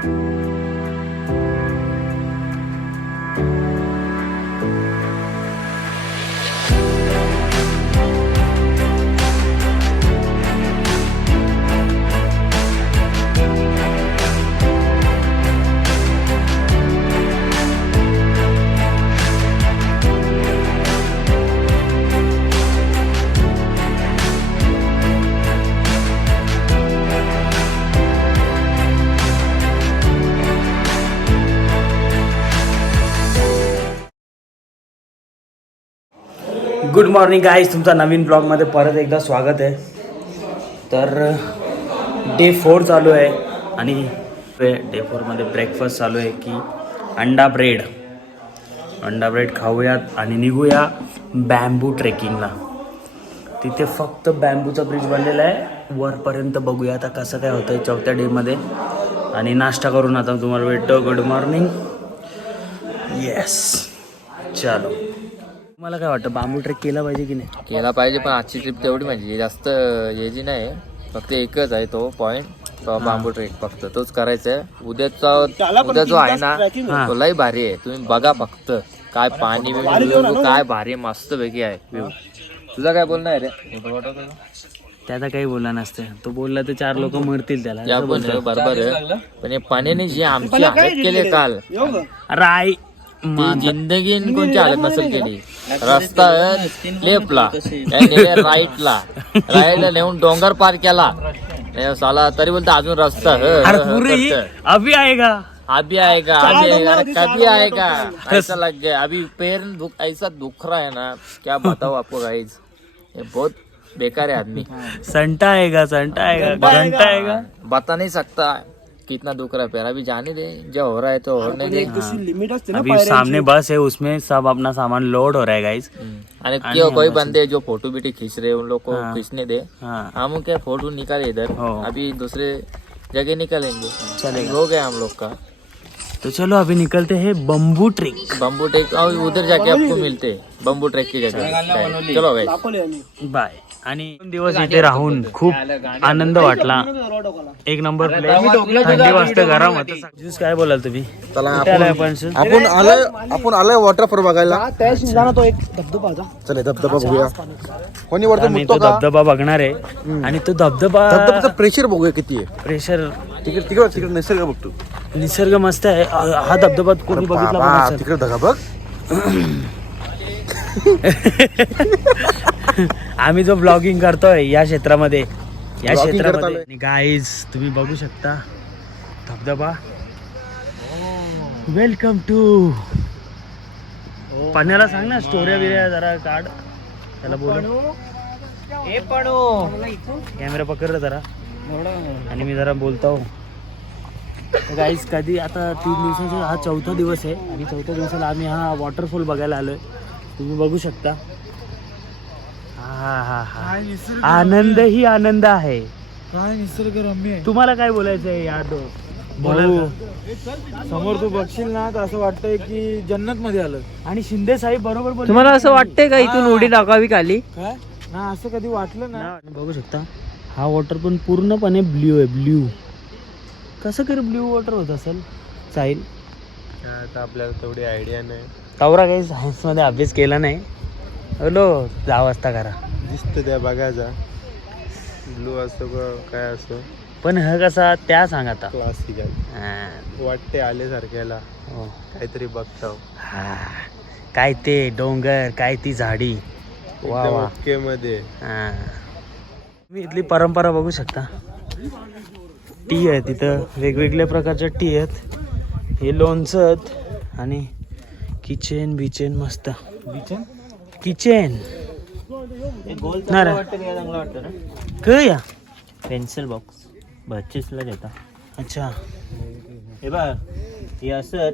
Good morning guys, तुमचा नवीन ब्लॉगमध्ये परत एकदा स्वागत आहे. तर डे 4 चालू आहे आणि डे 4मध्ये ब्रेकफास्ट चालू आहे की अंडा ब्रेड खाऊयात आणि निघूया बॅम्बू ट्रेकिंगला. तिथे फक्त बॅम्बूचा ब्रिज बनलेला आहे, वरपर्यंत बघूया आता कसं काय होतं आहे 4थ्या डेमध्ये. आणि नाश्ता करून आता तुम्हाला भेटतो. Good morning. येस, चलो. मला काय वाटतं, बांबू ट्रेक केला पाहिजे की नाही? केला पाहिजे, पण आजची ट्रिप तेवढी म्हणजे जास्त याची नाही. फक्त एकच आहे तो पॉईंट, बांबू ट्रेक फक्त तोच करायचा आहे. उद्या जो आहे ना तो लय भारी आहे. तुम्ही बघा फक्त काय पाणी काय भारी मस्त पैकी आहे व्ह्यू. तुझा काय बोलणं आहे रे? त्याचा काही बोलला नसते, तो बोलला तर 4 लोक मरतील त्याला. बरोबर आहे, पण पाण्याने जे आमची हालत केले काल, राय जिंदगी कोणची हालत नसेल केली. रस्ता लेफ्टला राईटला नेऊन डोंगर पार केला साला, तरी बोलतो अजून रस्ता अभी आएगा कभी आएगा ऐसा लग गया. अभी पैर ऐसा दुख रहा है ना, क्या बताओ आपको गाइस. ये बहुत बेकार है आदमी. संटा आएगा घंटा आएगा, बता नहीं सकता कितना दुख रहा है पैर. अभी जाने दे, जो हो रहा है तो होने दे. अभी सामने बस है, उसमें सब अपना सामान लोड हो रहा है गाइस. अरे क्यों कोई बंदे जो फोटो बीटी खींच रहे उन लोग को खींचने दे. हम क्या फोटो निकाले इधर, अभी दूसरे जगह निकलेंगे. चलेगा, हो गया हम लोग का. तो चलो अभी निकलते हैं बम्बू ट्रेक. और उधर जाके आपको मिलते बम्बू ट्रेक की जगह. चलो भाई, बाय. आणि 2 दिवस इथे राहून खूप आनंद वाटला. एक नंबर प्लेस. थंडी वाजते, गरम होतं. ज्यूस काय बोलाल तुम्ही? आपण आलोय वॉटरफॉल बघायला. तो एक धबधबा, चला धबधबा बघूया. कोणी आम्ही तो धबधबा बघणार आहे आणि तो धबधबाचं प्रेशर बघूया किती आहे. प्रेशर तिकडे निसर्ग बघतो. निसर्ग मस्त आहे. हा धबधबा कोणी बघितला तिकडे धगा बघ. आम्ही जो ब्लॉगिंग करतोय या क्षेत्रामध्ये गाईज तुम्ही बघू शकता धबधबा. Welcome to. पाण्याला सांग ना, स्टोऱ्या बिऱ्या जरा काढ त्याला. बोलू कॅमेरा पकडला जरा आणि मी जरा बोलतो. गाईज कधी आता 3 दिवसाचा हा 4था दिवस आहे आणि 4थ्या दिवसाला आम्ही हा वॉटरफॉल बघायला आलोय. तुम्ही बघू शकता. आनंद ही आनंद आहे. काय निसर्गरम्य. तुम्हाला काय बोलायचं आहे याद भाऊ? समोर तू बघशील ना तर असं वाटतंय की जन्नत मध्ये आलं. आणि शिंदे साहेब बरोबर बोलले. तुम्हाला असं वाटतंय का इथून उडी टाकावी खाली? काय ना, असं कधी वाटलं ना. बघू शकता हा वॉटर पण पूर्णपणे ब्ल्यू आहे. ब्ल्यू कसं कर ब्ल्यू वॉटर होत असेल साहिल? आता आपल्याला तेवढी आयडिया नाही. तवरा काही सायन्स मध्ये अभ्यास केला नाही. हॅलो 10 वाजता करा. दिसतं त्या बघायचा, ब्लू असो काय असो, पण हा कसा त्या सांग आता क्लासिकल वाटते आल्यासारख्याला. काहीतरी बघतो. काय ते डोंगर, काय ती झाडी. वा वा ओके मध्ये. तुम्ही इथली परंपरा बघू शकता. टी आहे तिथं, वेगवेगळ्या प्रकारच्या टी आहेत. हे लोणचं आणि किचन बिचन मस्त. किचन या पेन्सिल बॉक्स 25ला देता. अच्छा, हे बघ हे असं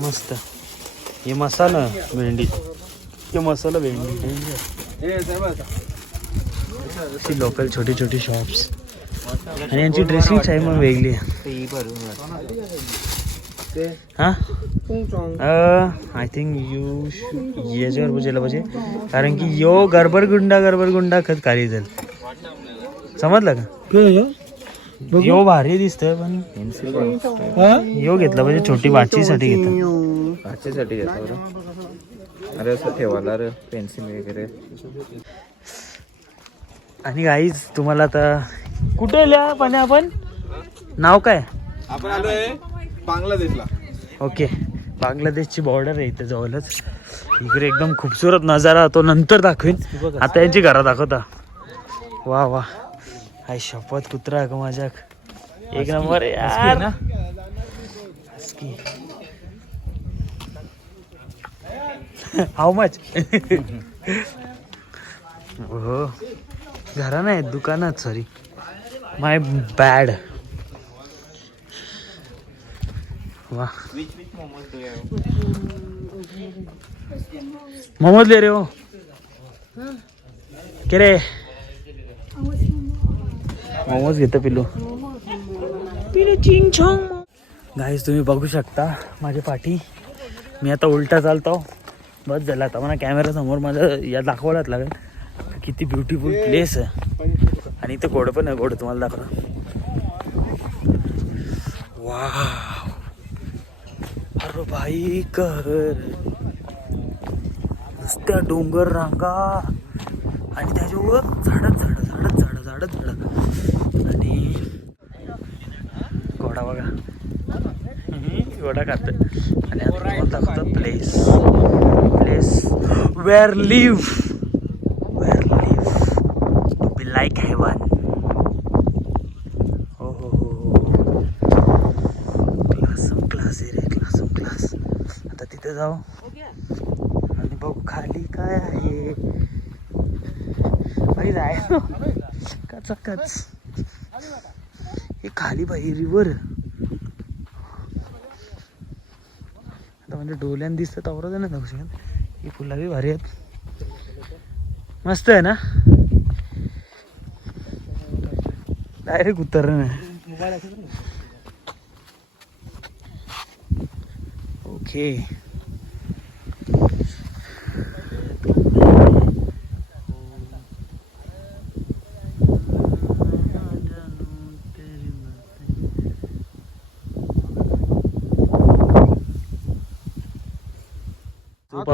मस्त. हे मसाला भेंडी, हे मसाला भेंडी. लोकल छोटी छोटी शॉप्स आणि यांची ड्रेसिंग आहे मग वेगळी. हां आय थिंक याच्यावर बजायला पाहिजे, कारण की यो गडबडगुंडा खत खाली जाईल. समजलं का? यो भारी दिसतोय पण यो घेतला म्हणजे छोटी बाचीसाठी घेतला. भाचीसाठी घेतो अरे असं ठेवायला रे पेन्सिल वगैरे. आणि गाईज तुम्हाला आता कुठे लिहा पण आपण नाव काय आपण आलोय बांगलादेशला. ओके बांगलादेशची बॉर्डर आहे इथे जवळच. इकडे एकदम खूपसूरत नजारा तो नंतर दाखवीन. आता यांची घरा दाखवता. वा वा हाय शपथ कुत्रा आहे का माझ्या एक नंबर यार ना. हाऊ मच हो घरा नाही दुकानात सॉरी माय बॅड. वा मोमोज ले रहे हो के रे. मोमोज घेतो पिलू चिंग छॉंग. गाईस तुम्ही बघू शकता माझ्या पाठी मी आता उलटा चालतो. बस झाला आता मला कॅमेरा समोर माझं या दाखवायलाच लागेल किती ब्युटिफुल प्लेस आहे. आणि इथं घोडं पण आहे. घोडं तुम्हाला दाखवलं. वा अरे भाई कर नुसत्या डोंगर रांगा आणि त्याच्यावर झाडच आणि घोडा बघा घोडा खात. आणि आता तुम्हाला दाखवतो place where live to be like heaven. हो हो हो क्लास आहे रे क्लास. आता तिथे जाऊ आणि बघू खाली काय आहे. बाई जाय कच हे खाली बाई रिव्हर. आता म्हणजे डोल्यान दिसतं तवरच नाही दाखवू शकत. ही फुलं बी भारी आहेत. मस्त आहे ना. डायरेक्ट उतरणं ओके.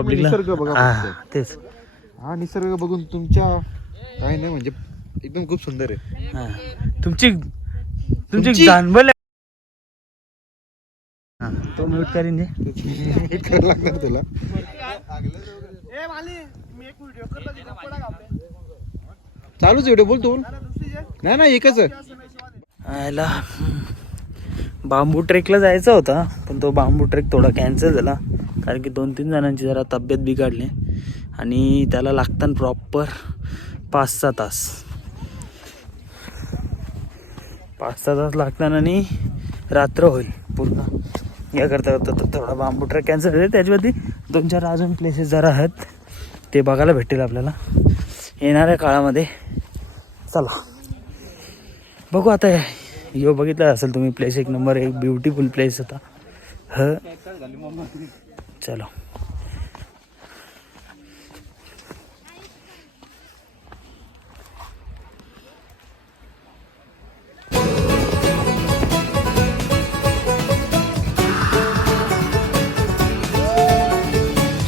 निसर्ग बघा फक्त. तेच हा निसर्ग बघून तुमच्या काय नाही म्हणजे एकदम खूप सुंदर आहे. हा. तुमची जानबल तो म्यूट करीन करायला लागणार तुला. चालूच व्हिडिओ बोलतो. नाही एकच याला बांबू ट्रेकला जायचा होता पण तो बांबू ट्रेक थोडा कॅन्सल झाला कारण की 2-3 जणांची जरा तब्येत बिघडली आणि त्याला लागतात प्रॉपर 5-6 तास. 5-6 तास लागतात आणि रात्र होईल पूर्ण. या करता थोडा बांबू ट्रेक कॅन्सल झाले. त्याच्यावरती 2-4 अजून प्लेसेस जरा आहेत ते बघायला भेटतील आपल्याला येणाऱ्या काळामध्ये. चला बघू आता. यो बघितला असेल तुम्ही प्लेस एक नंबर एक ब्युटिफुल प्लेस होता. चलो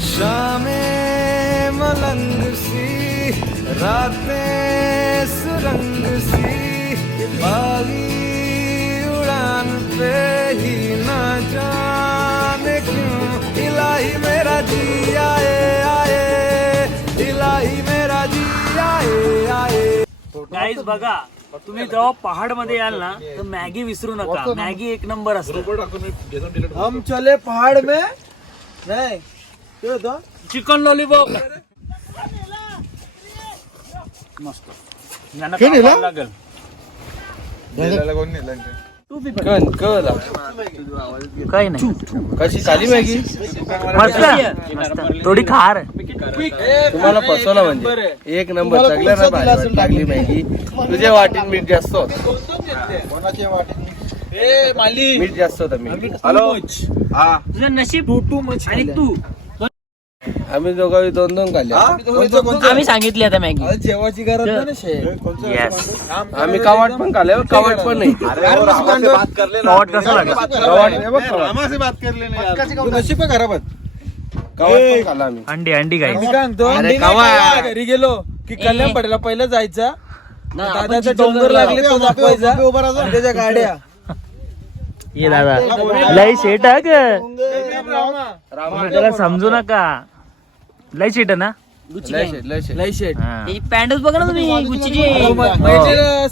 शामें मलंग सी रातें सुरंग सी बागी उड़ान पे ही ना जाने क्यों इलाही मेरा जी आए आए इलाही मेरा जी आए आए. गाईज बघा तुम्ही जेव्हा पहाड मध्ये याल ना तर मॅगी विसरू नका. मॅगी एक नंबर असते. हम चले पहाड़ में नहीं चिकन लॉलीपॉप मस्त. यांना काय नेलं? खावं लागेल. काही नाही कशी काली मॅगी मस्त थोडी खार. तुम्हाला फसवलं म्हणजे एक नंबर सगळ्यांना भारी वाट लागली मॅगी. तुझ्या वाटीत मीठ जास्त होतं. कोणाच्या वाटेत मीठ जास्त होतं. मीठ हॅलो तुझं नशीब आणि तू आम्ही दोघांनी 2-2 खाल्ले. आम्ही सांगितली आता मॅगी जेवायची गरज नाही ना शेठ. येस. आम्ही कवाट पण खाल्ले, कवाट पण नाही. कवाट कसं लागेल? कवाट हे बघ, कवाट. कवाट पण खाल्ला आम्ही. अंडी अंडी काय अरे कवाट घरी गेलो की कल्याण पडेला पहिलं जायचा, दादाचा डोंगर लागले तो दाखवायचा आणि त्याच्या गाड्या. ये दादा लय शेट आहे ग, त्याला समजू नका. लय शेट आहे ना. लय शेठ. हा. ही पॅन्टच बघा ना तुम्ही गुच्चीची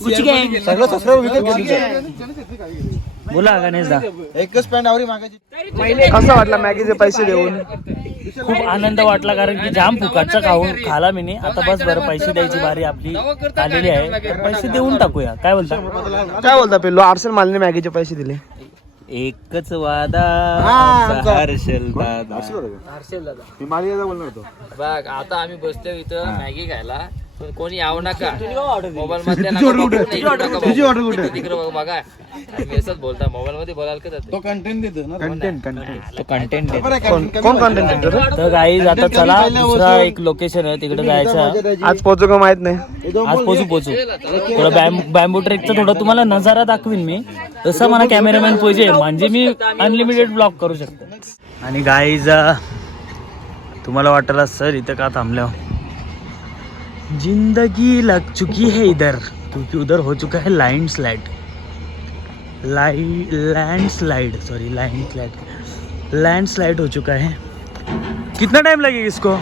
गुच्ची गँग. सगळं सबस्क्राईब विकत घेतलं. बोला गणेश दा. एकच पॅन्ट आवरी मागायची. कसा वाटला मॅगीचे पैसे देऊन? खूप आनंद वाटला कारण की जाम फुकाटचा खाला मी नाही. आता बस बरं पैसे द्यायची बारी आपली आलेली आहे, तर पैसे देऊन टाकूया. काय बोलता? काय बोलता पिल्लो? आर्सेल मालने मॅगीचे पैसे दिले. एकच वादा हर्षल दादा. मी मालिका बोलणार होतो. बघ आता आम्ही बसलो इथं मॅगी खायला, पण कोणी यावं नका. मोबाईल मध्ये नका बघू, नाही, इकडं नका बघू. तिकडे बघ, बघा मी असंच बोलता. मोबाईल मध्ये बोलायला का जाते? कंटेंट देतो ना. कंटेंट कंटेंट कोण कंटेंट देतो? तर गाईज आता चला दुसरा एक लोकेशन आहे तिकडे जायचं. आज पोहोचू का माहित नाही. आज पोचू थोडं बॅम्बू ट्रेकचा थोडा तुम्हाला नजारा दाखवीन मी. तसं मला कॅमेरामॅन पाहिजे म्हणजे मी अनलिमिटेड ब्लॉग करू शकतो. आणि गाईज तुम्हाला वाटलं सर इथं का थांबल्यावर, जिंदगी लग चुकी है इधर क्योंकि उधर हो चुका है लैंडस्लाइड. लैंडस्लाइड हो चुका है. कितना टाइम लगेगा इसको?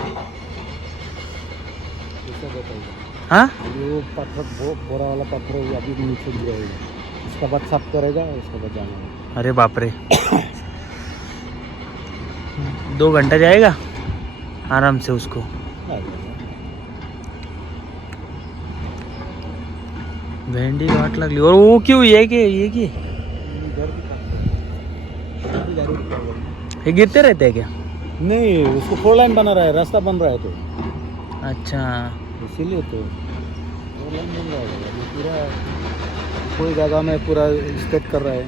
हाँ वो पत्थर बोरा वाला पत्थर अभी नीचे गिरेगा, उसका बाद साफ करेगा, उसके बाद जाना. अरे बाप रे 2 घंटा जाएगा आराम से उसको. भेंडी वाट लागली. और वो क्यों ये गिरते रहते हैं क्या? नहीं, उसको 4 लाइन बना रहा है, रास्ता बन रहा है तो अच्छा इसीलिए तो 4 लाइन बन रहा है. अभी पूरा कोई जगह में पूरा स्टेट कर रहा है.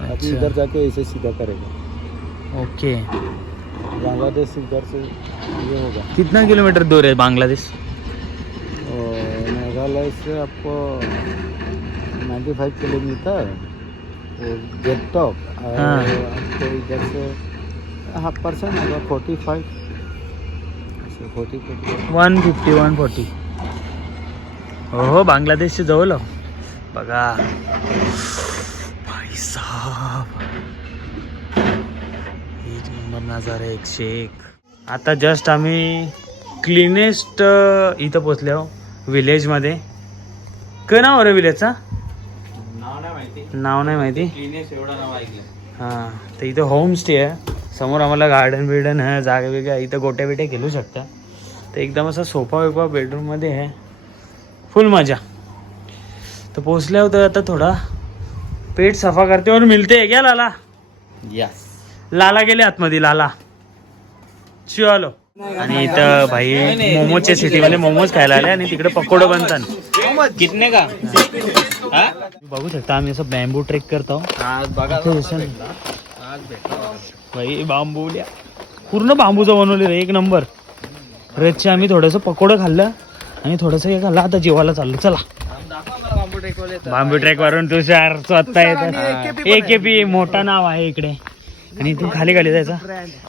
अभी अच्छा. इधर जाके ऐसे सीधा करेगा. ओके. बांग्लादेश इधर से ये होगा. कितना किलोमीटर दूर है बांग्लादेश? और मेघालय से आपको 95 किलोमीटर वो गेट टॉप, और हाँ. आपको इधर से 0.5% होगा 45 ऐसे 40. 140. हो बांगलादेशचे जवळ आहो. बघा भाई साहब एक नंबर नजारा, एकशे एक. आता जस्ट आम्ही क्लीनेस्ट इथं पोचलो विलेजमध्ये. काय नाव रे विलेजचा? नाव नाही माहिती. हां तर इथं होमस्टे आहे. समोर आम्हाला गार्डन बिर्डन आहे, जागा वेगळ्या. इथं गोट्या बिट्या खेळू शकता. तर एकदम असा सोफा वेफा बेडरूममध्ये आहे. फुल मजा. तर पोचल्या होतं. आता थोडा पेट सफा करते और मिलते है क्या लाला? यस. लाला गेले आतमध्ये. लाला चलो. आणि इथं भाई मोमोजच्या सिटीमध्ये मोमोज खायला आले आणि तिकडे पकोडे बनतात. कितने का? बघू शकता आम्ही असं बॅम्बू ट्रेक करतो. आज बघा भाई बांबूल्या पूर्ण बांबूचं बनवले रे, एक नंबर. रेतचे आम्ही थोडंसं पकोडं खाल्लं आणि थोडंसं हे खाल्लं. आता जेवायला चाललो. चला बांबू ट्रेक वरून तुषार स्वतः येतात. AKP मोठा नाव आहे इकडे. आणि इथून खाली जायचा.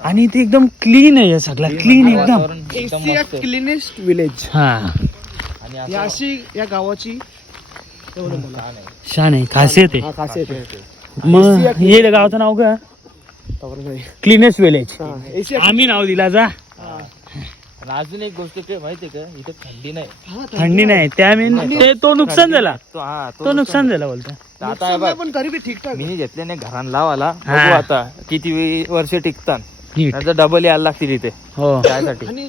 आणि इथे एकदम क्लीन आहे सगळं, क्लीन एकदम. Cleanest village. हा या गावाची छान आहे, खासियत आहे. खासियत आहे. मग हे गावाचं नाव का? Cleanest village. आम्ही नाव दिला जा. अजून एक गोष्ट काय माहितीये का, इथे थंडी नाही. थंडी नाही त्या ते तो नुकसान झाला. तो नुकसान झाला बोलता. आता हे बघ, पण तरी बी ठीक ठाक. मी घेतले नाही घरान लावाला. हा. बघू आता किती वर्ष टिकतात. नीट. नाहीतर डबल यायला लागतील इथे हो त्यासाठी. आणि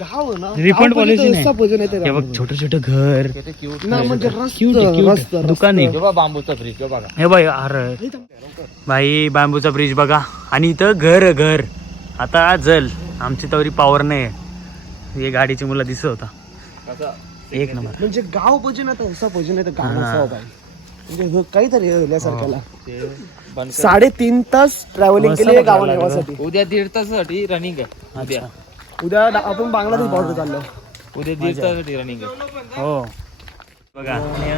गाव ना रिफंड पॉलिसी नाही. नाही. हे बघ छोटं छोटं घर, किती क्यूट. ना म्हणजे क्यूट क्यूट दुकान आहे. जेव्हा बांबूचा ब्रिज बघा. हे बाई अरे भाई बांबूचा ब्रिज बघा. आणि इथं घर आता जल आमची तवरी पॉवर नाही. हे गाडीची मुलं दिसत होता. एक नंबर. म्हणजे गाव पाहिजे ना, तर असा पाहिजे नाही तर गाव हा. असावं पाहिजे. म्हणजे काहीतरी सारख्याला ते बनकर. 3.5 तास ट्रॅव्हलिंग केली गावाला येण्यासाठी. उद्या 1.5 तासासाठी रनिंग आहे उद्या. उद्या आपण बांगलादेश बॉर्डर चाललो. उद्या दीड तासासाठी रनिंग हो बघा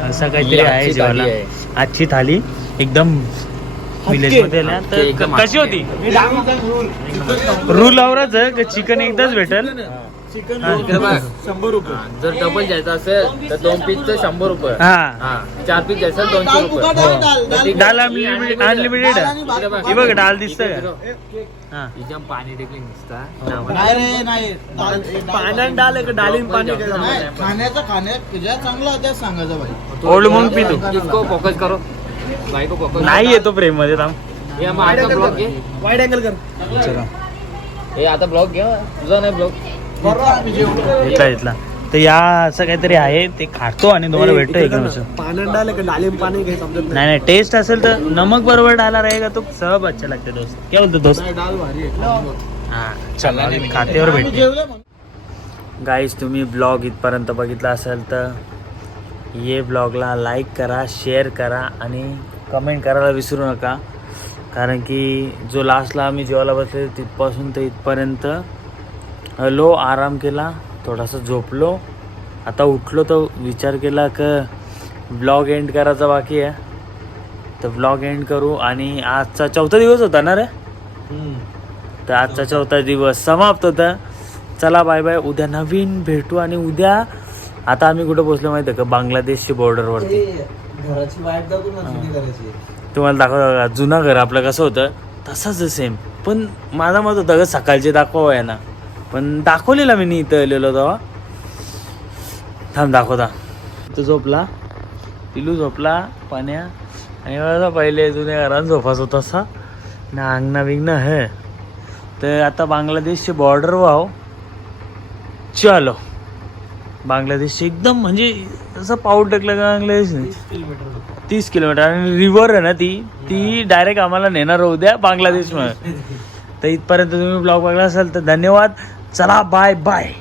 असं काहीतरी आहे जेवायला. आजची थाली एकदम विलेज मध्ये ना, तर एकदम कशी होती? रूल आवराच चिकन एकदाच भेटल. इकडे बघ, 100 रुपये. जर डबल घ्यायचं असेल तर 2 पीसचं 100 रुपये. हा 4 पीस घ्यायचं 200 रुपये. डाल अनलिमिटेड हे बघ डाल दिसतं का? हा एकदम पाणी टेकली नुसता. नाही रे नाही. पाण्यात डाल एक डाळिंब पाणी खाण्याचा चांगला त्या सांगायचं भाई. ओल्ड मग पी तू. इसको फोकस करो. भाई को फोकस. नाही येतो प्रेम मध्ये थांब. हे मग आता ब्लॉग घे. वाईड अँगल कर. चला हे आता ब्लॉग घे. तुझा नाही ब्लॉग. इथला इथला तर या असं काहीतरी आहे ते खातो आणि तुम्हाला भेटतो एकदम असं. पाण्यात डाल एक डाळिंब पाणी घे समजत नाही नाही टेस्ट असेल तर नमक बरोबर डाला रहेगा तो सब अच्छा लगता है दोस्त. क्या बोलतो दोस्त? डाल भारी आहे. हा चला खात्यावर भेटते. गाईज तुम्ही ब्लॉग इथपर्यंत बघितला असेल तर ये ब्लॉगला लाईक करा, शेअर करा आणि कमेंट करायला विसरू नका. कारण की जो लास्टला आम्ही जेवायला बसले तिथपासून तर इथपर्यंत हॅलो आराम केला, थोडासा झोपलो, आता उठलो तर विचार केला की ब्लॉग एंड करायचा बाकी आहे तर ब्लॉग एंड करू. आणि आजचा 4था दिवस होता ना रे, तर आजचा 4था दिवस समाप्त होता. चला बाय बाय. उद्या नवीन भेटू. आणि उद्या आता आम्ही कुठं पोहोचलो माहिती आहे का? बांगलादेशची बॉर्डरवरती. घराची वाईट दाखवू ना घराची. तुम्हाला दाखवा जुनं घर आपलं कसं होतं तसंच सेम. पण माझा मत होतं का सकाळचे दाखवा आहे ना, पण दाखवलेला मी इथं आलेलो तेव्हा. थांब दाखवता. तो झोपला, पिलू झोपला, पाण्या आणि बघा पहिले जुन्या घरात झोपाच होता असा ना, अंगणा बिंगणं है. तर आता बांगलादेशचे बॉर्डर वाव. चलो बांगलादेशचे एकदम म्हणजे असं पाऊल टाकलं का बांगलादेश 30 किलोमीटर. आणि रिव्हर आहे ना ती डायरेक्ट आम्हाला नेणार उद्या बांगलादेशमध्ये. तर इथपर्यंत तुम्ही ब्लॉग बघला असाल तर धन्यवाद. चला बाय बाय.